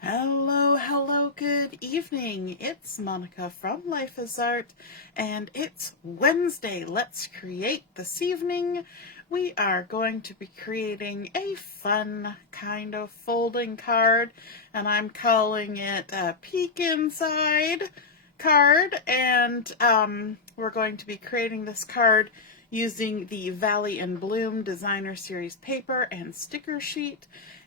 Hello, hello, good evening. It's Monica from Life is Art, and it's Wednesday. Let's create this evening. We are going to be creating a fun kind of folding card, and I'm calling it a Peek Inside card, and we're going to be creating this card using the Valley and Bloom Designer Series paper and sticker sheet,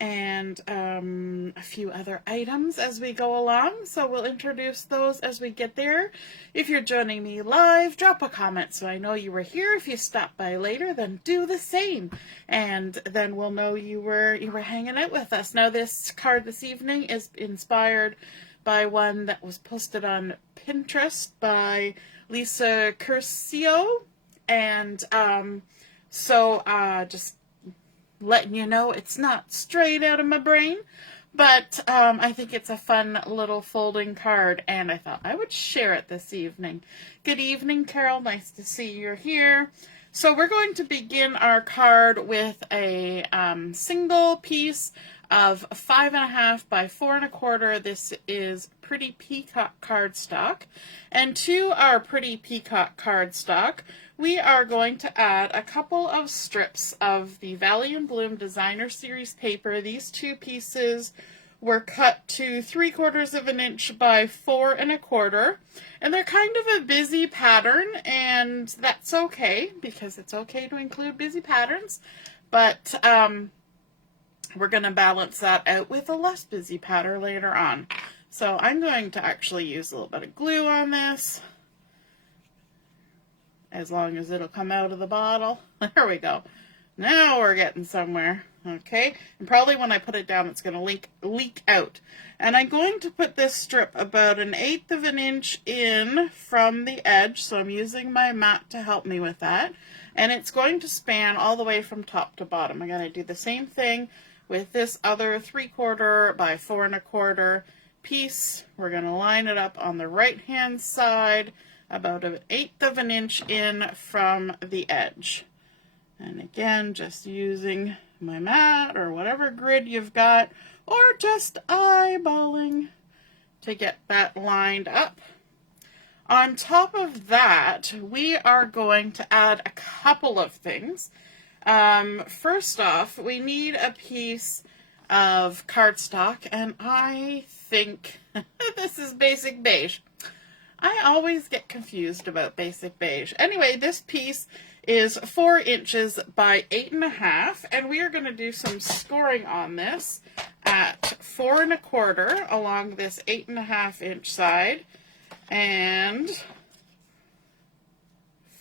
and a few other items as we go along. So we'll introduce those as we get there. If you're joining me live, drop a comment so I know you were here. If you stop by later, then do the same, and then we'll know you were hanging out with us. Now, this card this evening is inspired by one that was posted on Pinterest by Lisa Curcio, and just letting you know it's not straight out of my brain, but I think it's a fun little folding card, and I thought I would share it this evening. Good evening, Carol. Nice to see you're here. So we're going to begin our card with a single piece of 5.5 by 4.25. This is Pretty Peacock cardstock, and to our Pretty Peacock cardstock, we are going to add a couple of strips of the Valley and Bloom Designer Series paper. These two pieces were cut to 3/4 of an inch by 4.25, and they're kind of a busy pattern, and that's okay because it's okay to include busy patterns, but we're going to balance that out with a less busy pattern later on. So I'm going to actually use a little bit of glue on this, as long as it'll come out of the bottle. There we go. Now we're getting somewhere. Okay, and probably when I put it down, it's going to leak out. And I'm going to put this strip about 1/8 of an inch in from the edge, so I'm using my mat to help me with that. And it's going to span all the way from top to bottom. I'm going to do the same thing with this other 3/4 by 4.25 piece. We're going to line it up on the right-hand side, about 1/8 of an inch in from the edge. And again, just using my mat or whatever grid you've got, or just eyeballing to get that lined up. On top of that, we are going to add a couple of things. First off, we need a piece of cardstock, and I think this is Basic Beige. I always get confused about Basic Beige. Anyway, this piece is 4 inches by 8.5, and we are going to do some scoring on this at 4.25 along this 8.5 inch side, and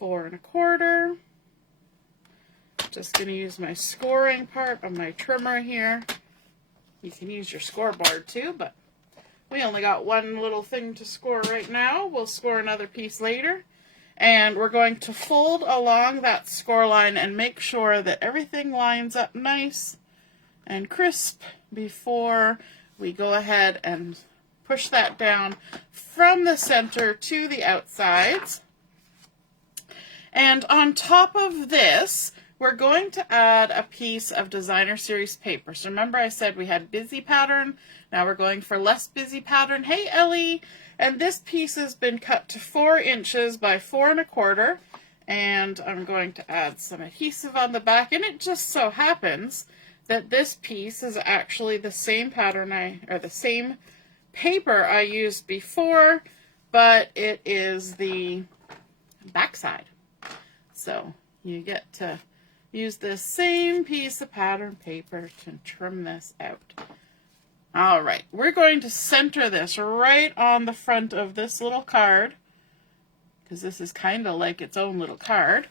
4.25. Just going to use my scoring part of my trimmer here. You can use your scoreboard too, but we only got one little thing to score right now. We'll score another piece later. And we're going to fold along that score line and make sure that everything lines up nice and crisp before we go ahead and push that down from the center to the outsides. And on top of this, we're going to add a piece of Designer Series paper. So remember I said we had busy pattern. Now we're going for less busy pattern. Hey, Ellie! And this piece has been cut to 4 inches by 4.25. And I'm going to add some adhesive on the back. And it just so happens that this piece is actually the same pattern the same paper I used before, but it is the backside. So you get to use this same piece of pattern paper to trim this out. All right, we're going to center this right on the front of this little card, because this is kind of like its own little card,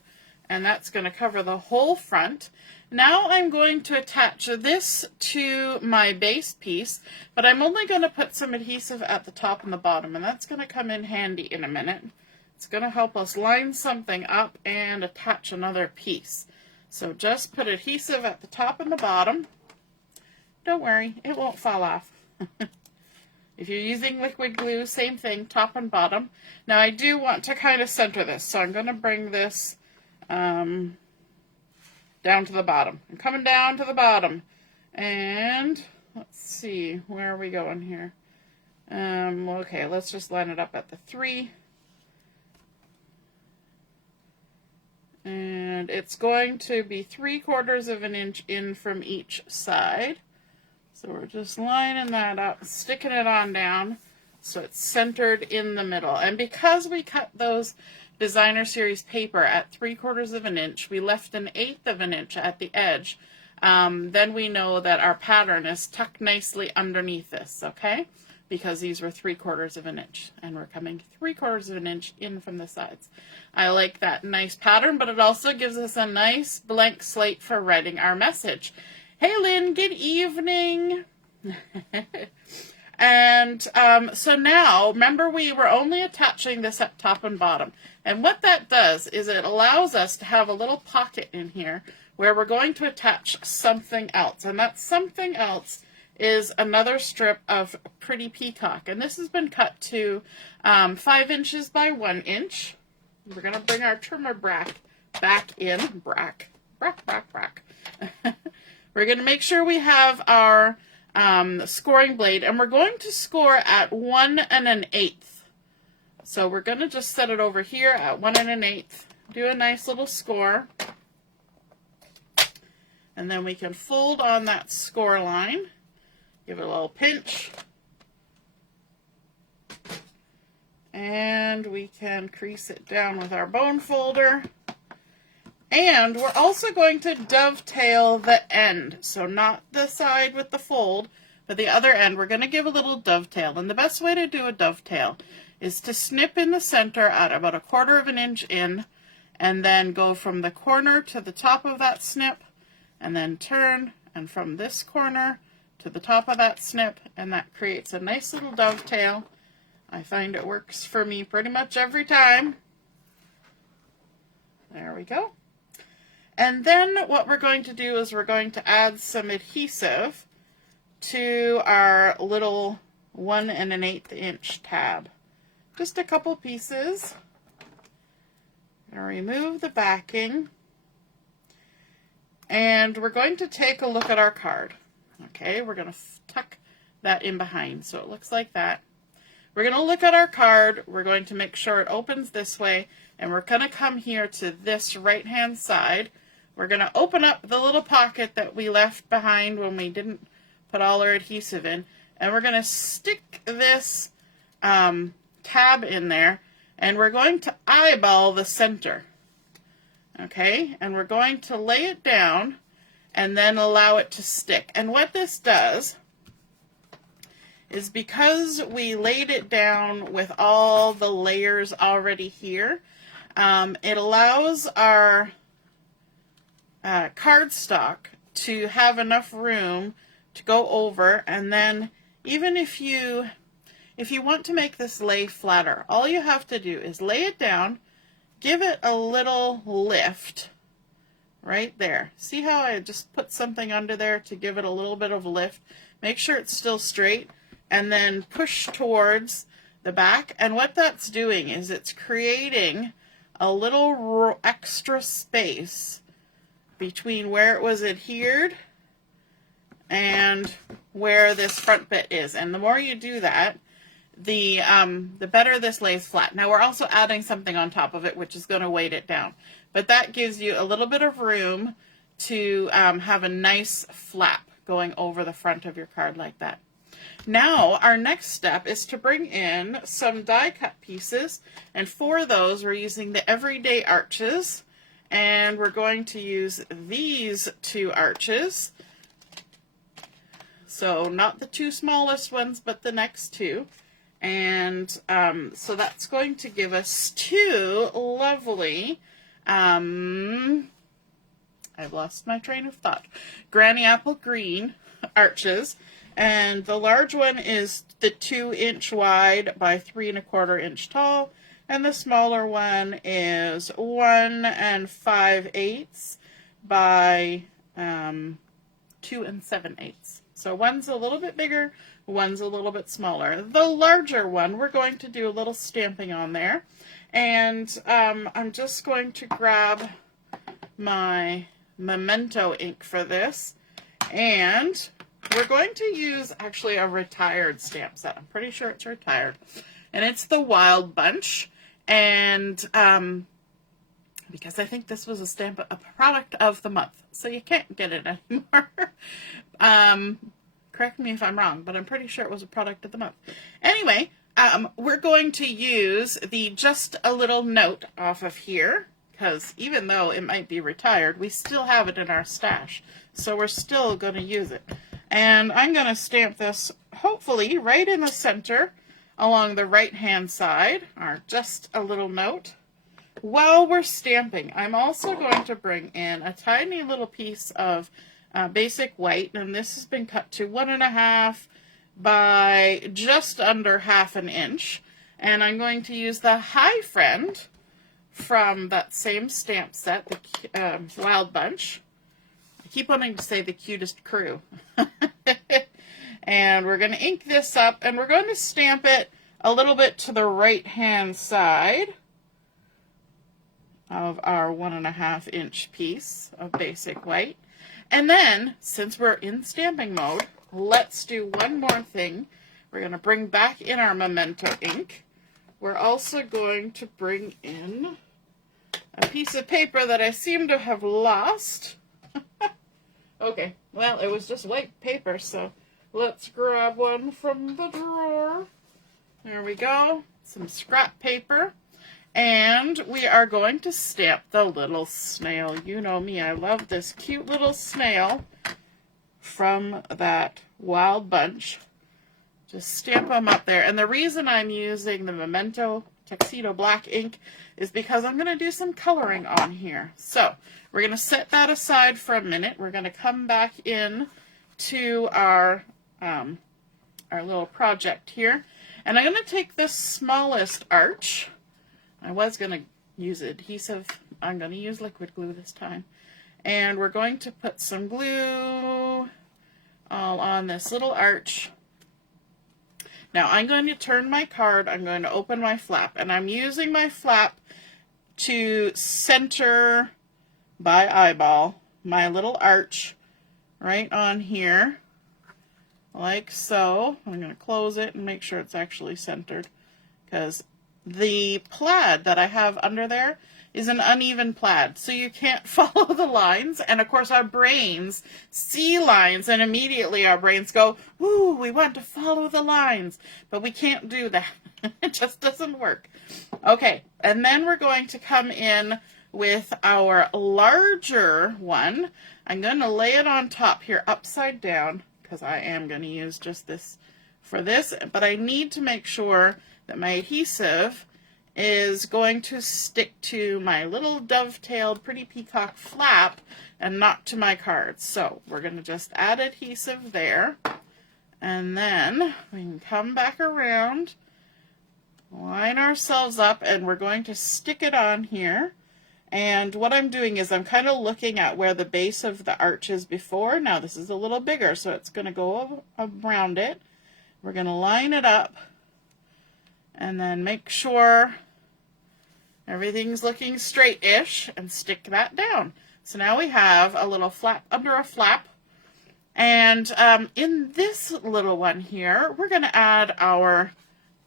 and that's going to cover the whole front. Now I'm going to attach this to my base piece, but I'm only going to put some adhesive at the top and the bottom, and that's going to come in handy in a minute. It's going to help us line something up and attach another piece. So just put adhesive at the top and the bottom. Don't worry, it won't fall off. If you're using liquid glue, same thing, top and bottom. Now I do want to kind of center this, so I'm going to bring this down to the bottom. I'm coming down to the bottom. And let's see, where are we going here? Okay, let's just line it up at the 3. And it's going to be 3/4 of an inch in from each side. So we're just lining that up, sticking it on down so it's centered in the middle. And because we cut those designer series paper at 3/4 of an inch, we left 1/8 of an inch at the edge. Then we know that our pattern is tucked nicely underneath this, okay? Because these were 3/4 of an inch, and we're coming 3/4 of an inch in from the sides. I like that nice pattern, but it also gives us a nice blank slate for writing our message. Hey Lynn, good evening. And so now, remember we were only attaching this at top and bottom. And what that does is it allows us to have a little pocket in here where we're going to attach something else. And that something else is another strip of Pretty Peacock. And this has been cut to 5 inches by 1 inch. We're going to bring our trimmer back in. Brack. We're going to make sure we have our scoring blade, and we're going to score at 1 1/8. So we're going to just set it over here at 1 1/8. Do a nice little score. And then we can fold on that score line. Give it a little pinch. And we can crease it down with our bone folder. And we're also going to dovetail the end. So not the side with the fold, but the other end. We're going to give a little dovetail. And the best way to do a dovetail is to snip in the center at about 1/4 of an inch in, and then go from the corner to the top of that snip, and then turn, and from this corner to the top of that snip, and that creates a nice little dovetail. I find it works for me pretty much every time. There we go. And then what we're going to do is we're going to add some adhesive to our little 1 1/8 inch tab. Just a couple pieces. I'm going to remove the backing. And we're going to take a look at our card. Okay, we're going to tuck that in behind so it looks like that. We're going to look at our card. We're going to make sure it opens this way, and we're going to come here to this right-hand side. We're going to open up the little pocket that we left behind when we didn't put all our adhesive in, and we're going to stick this tab in there, and we're going to eyeball the center. Okay, and we're going to lay it down and then allow it to stick. And what this does is, because we laid it down with all the layers already here, it allows our cardstock to have enough room to go over. And then even if you want to make this lay flatter, all you have to do is lay it down, give it a little lift right there. See how I just put something under there to give it a little bit of lift? Make sure it's still straight, and then push towards the back. And what that's doing is it's creating a little extra space between where it was adhered and where this front bit is. And the more you do that, the better this lays flat. Now we're also adding something on top of it, which is going to weight it down. But that gives you a little bit of room to have a nice flap going over the front of your card like that. Now our next step is to bring in some die cut pieces, and for those we're using the Everyday Arches, and we're going to use these 2 arches. So not the 2 smallest ones, but the next 2. And so that's going to give us 2 lovely, I've lost my train of thought, Granny Apple Green arches. And the large one is the 2 inch wide by 3 1/4 inch tall. And the smaller one is 1 5/8 by 2 7/8. So one's a little bit bigger, one's a little bit smaller. The larger one, we're going to do a little stamping on there. And I'm just going to grab my Memento ink for this. And we're going to use actually a retired stamp set. I'm pretty sure it's retired. And it's the Wild Bunch. And because I think this was a product of the month. So you can't get it anymore. Correct me if I'm wrong, but I'm pretty sure it was a product of the month. Anyway, we're going to use the Just a Little Note off of here. Because even though it might be retired, we still have it in our stash. So we're still going to use it. And I'm going to stamp this, hopefully, right in the center along the right-hand side, or Just a Little Note. While we're stamping, I'm also going to bring in a tiny little piece of basic white, and this has been cut to 1.5 by just under 1/2 inch. And I'm going to use the Hi Friend from that same stamp set, the Wild Bunch. I keep wanting to say the cutest crew. And we're going to ink this up, and we're going to stamp it a little bit to the right-hand side of our 1.5 inch piece of basic white. And then, since we're in stamping mode, let's do one more thing. We're going to bring back in our Memento ink. We're also going to bring in a piece of paper that I seem to have lost. Okay, well, it was just white paper, so let's grab one from the drawer. There we go, some scrap paper. And we are going to stamp the little snail. You know me, I love this cute little snail from that Wild Bunch. Just stamp them up there. And the reason I'm using the Memento Tuxedo black ink is because I'm going to do some coloring on here. So we're going to set that aside for a minute. We're going to come back in to our little project here. And I'm going to take this smallest arch. I was going to use adhesive. I'm going to use liquid glue this time. And we're going to put some glue all on this little arch. Now I'm going to turn my card. I'm going to open my flap. And I'm using my flap to center by eyeball my little arch right on here. Like so. I'm going to close it and make sure it's actually centered. Because the plaid that I have under there is an uneven plaid, so you can't follow the lines. And of course our brains see lines, and immediately our brains go, "Ooh, we want to follow the lines," but we can't do that. It just doesn't work. Okay, and then we're going to come in with our larger one. I'm going to lay it on top here upside down, because I am going to use just this for this, but I need to make sure that my adhesive is going to stick to my little dovetailed pretty peacock flap and not to my cards. So we're going to just add adhesive there, and then we can come back around, line ourselves up, and we're going to stick it on here. And what I'm doing is I'm kind of looking at where the base of the arch is before. Now this is a little bigger, so it's going to go around it. We're going to line it up and then make sure everything's looking straight-ish and stick that down. So now we have a little flap under a flap. And in this little one here, we're going to add our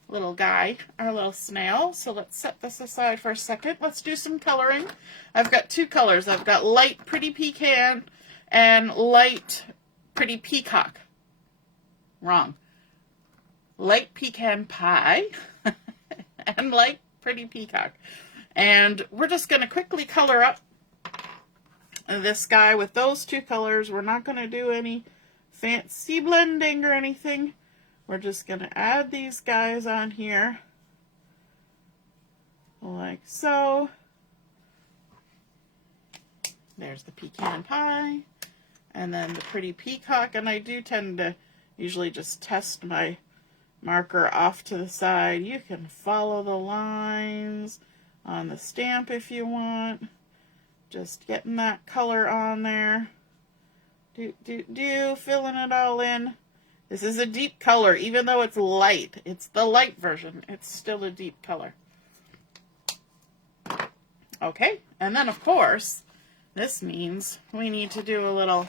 little guy, our little snail. So let's set this aside for a second. Let's do some coloring. I've got two colors. I've got light pretty pecan and light pretty peacock. Wrong. Light pecan pie and light pretty peacock. And we're just going to quickly color up this guy with those two colors. We're not going to do any fancy blending or anything. We're just going to add these guys on here like so. There's the pecan pie and then the pretty peacock. And I do tend to usually just test my marker off to the side. You can follow the lines on the stamp if you want. Just getting that color on there. Filling it all in. This is a deep color, even though it's light. It's the light version. It's still a deep color. Okay, and then of course, this means we need to do a little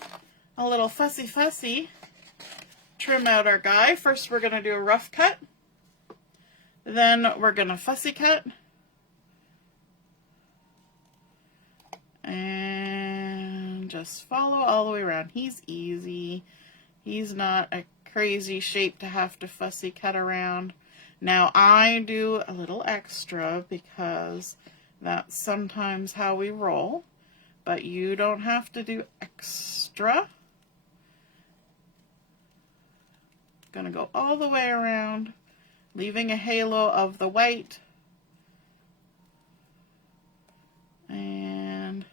fussy trim out our guy. First we're going to do a rough cut. Then we're going to fussy cut. And just follow all the way around. He's easy. He's not a crazy shape to have to fussy cut around. Now I do a little extra because that's sometimes how we roll, but you don't have to do extra. Gonna go all the way around, leaving a halo of the white. And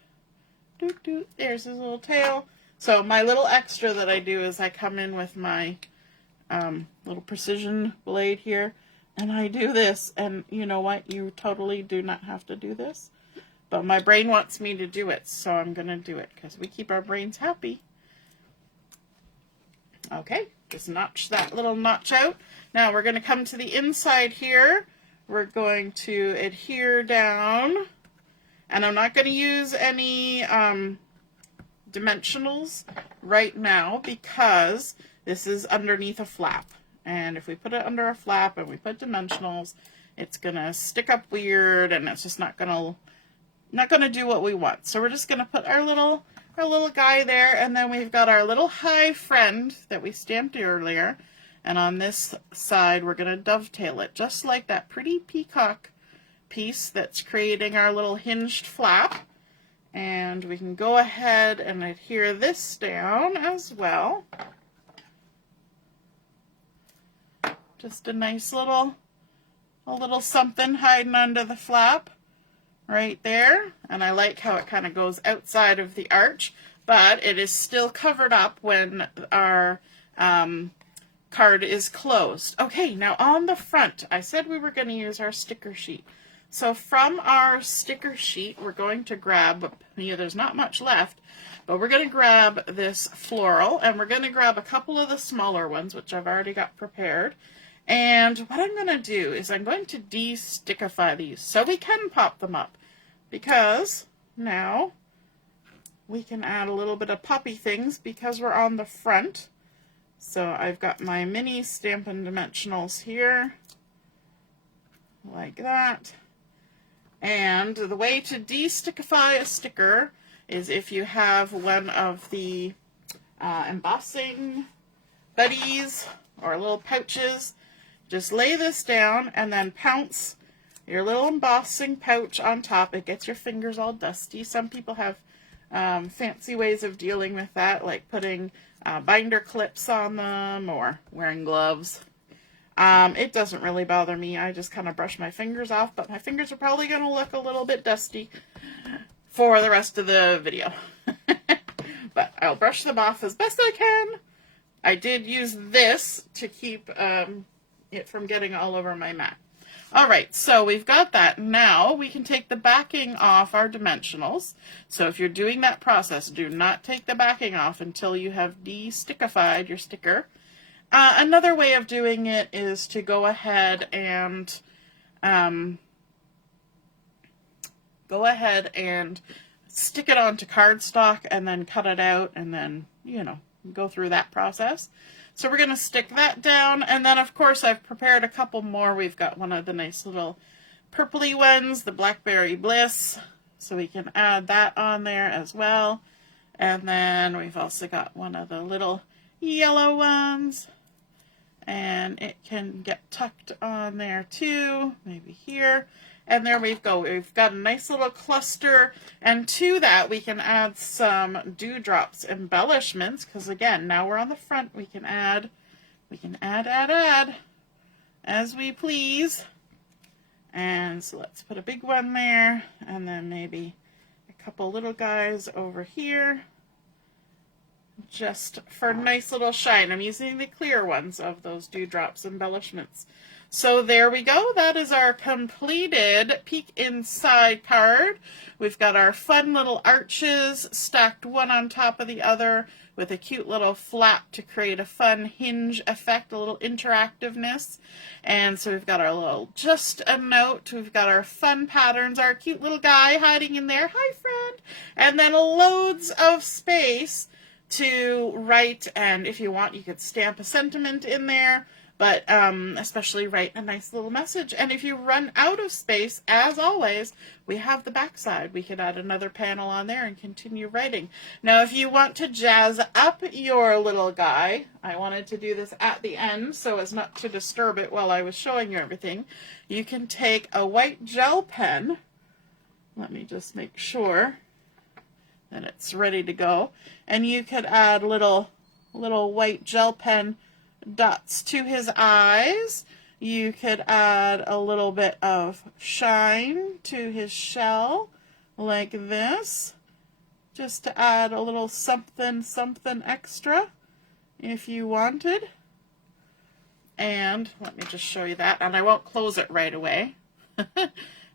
there's his little tail. So my little extra that I do is I come in with my little precision blade here, and I do this, and you know what? You totally do not have to do this, but my brain wants me to do it, so I'm going to do it because we keep our brains happy. Okay, just notch that little notch out. Now we're going to come to the inside here. We're going to adhere down, and I'm not going to use any dimensionals right now because this is underneath a flap, and if we put it under a flap and we put dimensionals, it's gonna stick up weird, and it's just not gonna do what we want. So we're just gonna put our little guy there, and then we've got our little high friend that we stamped earlier, and on this side we're gonna dovetail it just like that pretty peacock piece that's creating our little hinged flap. And we can go ahead and adhere this down as well. Just a nice little something hiding under the flap right there. And I like how it kind of goes outside of the arch, but it is still covered up when our card is closed. Okay, now on the front, I said we were going to use our sticker sheet. So from our sticker sheet, we're going to grab, there's not much left, but we're going to grab this floral, and we're going to grab a couple of the smaller ones, which I've already got prepared. And what I'm going to do is I'm going to de-stickify these so we can pop them up, because now we can add a little bit of poppy things because we're on the front. So I've got my mini Stampin' dimensionals here, like that. And the way to de-stickify a sticker is if you have one of the embossing buddies or little pouches, just lay this down and then pounce your little embossing pouch on top. It gets your fingers all dusty. Some people have fancy ways of dealing with that, like putting binder clips on them or wearing gloves. It doesn't really bother me. I just kind of brush my fingers off, but my fingers are probably going to look a little bit dusty for the rest of the video. But I'll brush them off as best I can. I did use this to keep it from getting all over my mat. Alright, so we've got that. Now we can take the backing off our dimensionals. So if you're doing that process, do not take the backing off until you have de-stickified your sticker. Another way of doing it is to go ahead and stick it onto cardstock and then cut it out and then, you know, go through that process. So we're going to stick that down, and then of course I've prepared a couple more. We've got one of the nice little purpley ones, the Blackberry Bliss, so we can add that on there as well. And then we've also got one of the little yellow ones, and it can get tucked on there too, maybe here. And there we go. We've got a nice little cluster, and to that we can add some Dewdrops Embellishments, because again, now we're on the front, we can add as we please. And so let's put a big one there, and then maybe a couple little guys over here, just for nice little shine. I'm using the clear ones of those Dewdrops Embellishments. So there we go. That is our completed Peek Inside card. We've got our fun little arches stacked one on top of the other with a cute little flap to create a fun hinge effect, a little interactiveness. And so we've got our little just a note. We've got our fun patterns, our cute little guy hiding in there. Hi, friend. And then loads of space to write, and if you want, you could stamp a sentiment in there, but especially write a nice little message. And if you run out of space, as always, we have the back side. We could add another panel on there and continue writing. Now, if you want to jazz up your little guy, I wanted to do this at the end so as not to disturb it while I was showing you everything. You can take a white gel pen. Let me just make sure that it's ready to go. And you could add little white gel pen dots to his eyes. You could add a little bit of shine to his shell like this, just to add a little something extra if you wanted. And let me just show you that, and I won't close it right away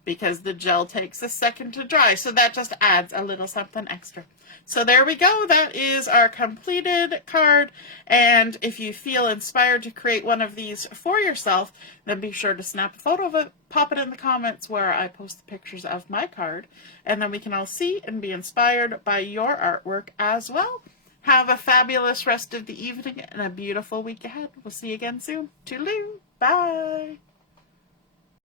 because the gel takes a second to dry, so that just adds a little something extra. So there we go. That is our completed card. And if you feel inspired to create one of these for yourself, then be sure to snap a photo of it, pop it in the comments where I post the pictures of my card, and then we can all see and be inspired by your artwork as well. Have a fabulous rest of the evening and a beautiful week ahead. We'll see you again soon. Toodaloo. Bye.